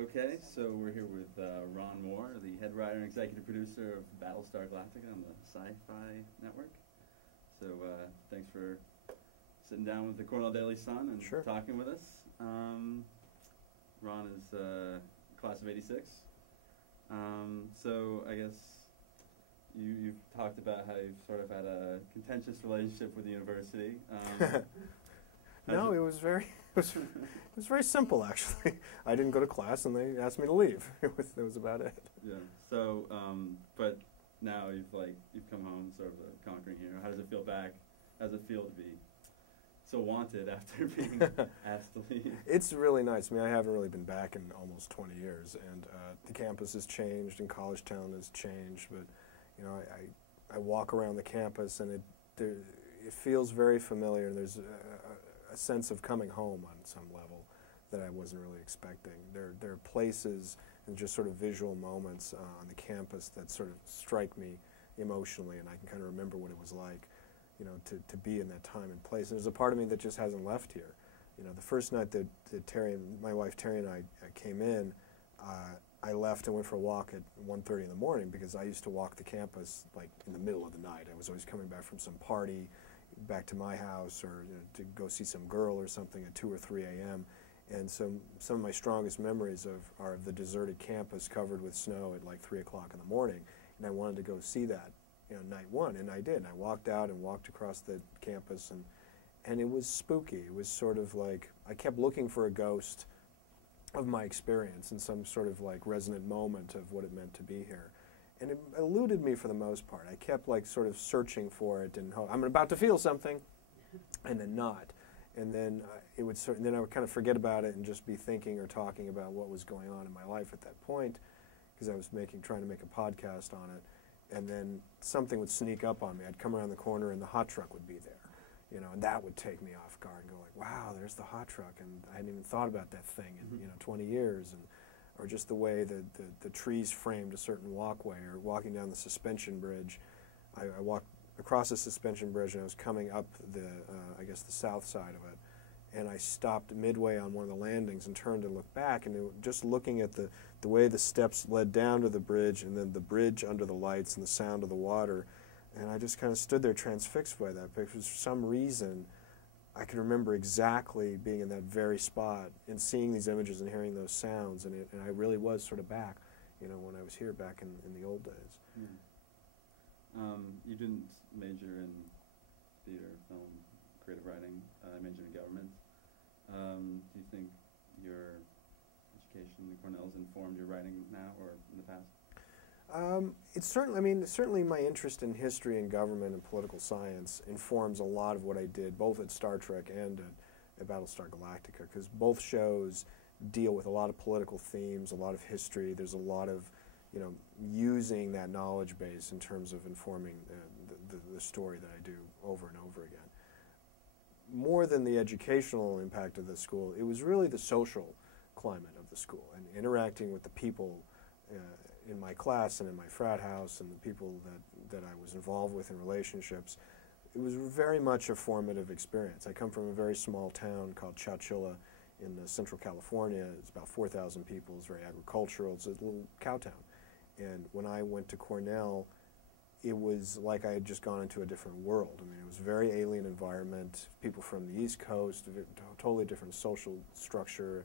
Okay, so we're here with Ron Moore, the head writer and executive producer of Battlestar Galactica on the Sci-Fi Network. So thanks for sitting down with the Cornell Daily Sun and Sure. talking with us. Ron is class of '86. So I guess you've talked about how you've sort of had a contentious relationship with the university. No, it was very simple actually. I didn't go to class and they asked me to leave. That was about it. Yeah. So, but now you've come home, sort of a conquering hero. How does it feel back? How does it feel to be so wanted after being asked to leave? It's really nice. I mean, I haven't really been back in almost 20 years, and the campus has changed, and College Town has changed. But you know, I walk around the campus, and it feels very familiar. And there's a sense of coming home on some level that I wasn't really expecting. There are places and just sort of visual moments on the campus that sort of strike me emotionally, and I can kind of remember what it was like, you know, to be in that time and place. And there's a part of me that just hasn't left here. You know, the first night that my wife Terry and I came in, I left and went for a walk at 1:30 in the morning because I used to walk the campus like in the middle of the night. I was always coming back from some party, back to my house, or to go see some girl or something at 2 or 3 a.m. And so some of my strongest memories are of the deserted campus covered with snow at like 3 o'clock in the morning. And I wanted to go see that, you know, night one, and I did. And I walked out and walked across the campus, and it was spooky. It was sort of like I kept looking for a ghost of my experience and some sort of like resonant moment of what it meant to be here. And it eluded me for the most part. I kept like sort of searching for it, and I'm about to feel something, and then not. And then then I would kind of forget about it and just be thinking or talking about what was going on in my life at that point, because I was trying to make a podcast on it. And then something would sneak up on me. I'd come around the corner and the hot truck would be there, you know, and that would take me off guard and go like, wow, there's the hot truck, and I hadn't even thought about that thing in 20 years. Or just the way the trees framed a certain walkway, or walking down the suspension bridge. I walked across the suspension bridge, and I was coming up I guess the south side of it, and I stopped midway on one of the landings and turned to look back, and just looking at the way the steps led down to the bridge, and then the bridge under the lights and the sound of the water, and I just kind of stood there transfixed by that, because for some reason I could remember exactly being in that very spot and seeing these images and hearing those sounds, and I really was sort of back, you know, when I was here back in the old days. Yeah. You didn't major in theater, film, creative writing. I majored in government. Do you think your education at Cornell has informed your writing now or in the past? It's certainly my interest in history and government and political science informs a lot of what I did, both at Star Trek and at Battlestar Galactica, because both shows deal with a lot of political themes, a lot of history. There's a lot of, you know, using that knowledge base in terms of informing the story that I do over and over again. More than the educational impact of the school, it was really the social climate of the school and interacting with the people in my class and in my frat house and the people that I was involved with in relationships. It was very much a formative experience. I come from a very small town called Chowchilla in Central California. It's about 4,000 people. It's very agricultural. It's a little cow town. And when I went to Cornell, it was like I had just gone into a different world. I mean, it was a very alien environment, people from the East Coast, a totally different social structure,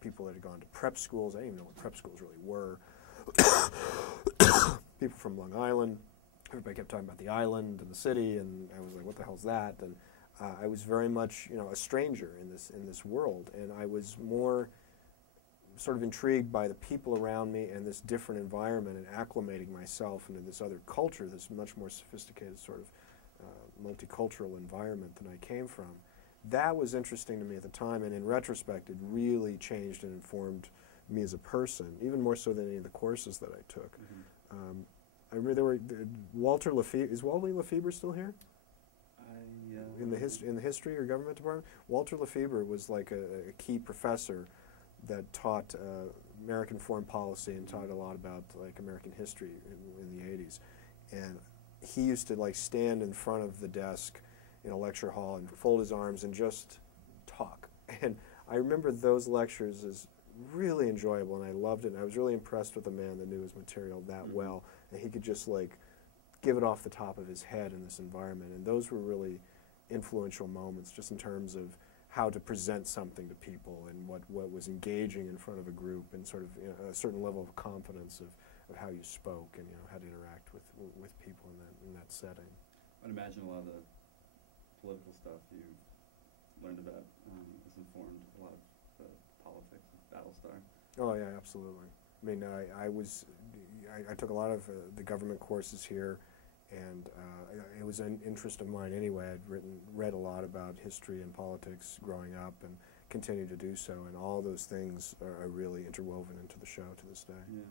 people that had gone to prep schools. I didn't even know what prep schools really were. People from Long Island. Everybody kept talking about the island and the city, and I was like, what the hell's that? And I was very much, you know, a stranger in this world, and I was more sort of intrigued by the people around me and this different environment and acclimating myself into this other culture, this much more sophisticated sort of multicultural environment than I came from. That was interesting to me at the time, and in retrospect, it really changed and informed me as a person, even more so than any of the courses that I took. Mm-hmm. I remember Walter Lefebvre. Is Wally Lefebvre still here? In the history or government department? Walter Lefebvre was like a key professor that taught American foreign policy and taught a lot about like American history in the 80s. And he used to like stand in front of the desk in a lecture hall and fold his arms and just talk. And I remember those lectures as really enjoyable, and I loved it. And I was really impressed with a man that knew his material that well, and he could just like give it off the top of his head in this environment. And those were really influential moments, just in terms of how to present something to people and what was engaging in front of a group, and sort of a certain level of confidence of how you spoke, and how to interact with people in that setting. I'd imagine a lot of the political stuff you learned about has informed a lot of the politics of Battlestar. Oh yeah, absolutely. I mean, I took a lot of the government courses here, and it was an interest of mine anyway. I'd read a lot about history and politics growing up, and continue to do so, and all those things are really interwoven into the show to this day. Yeah.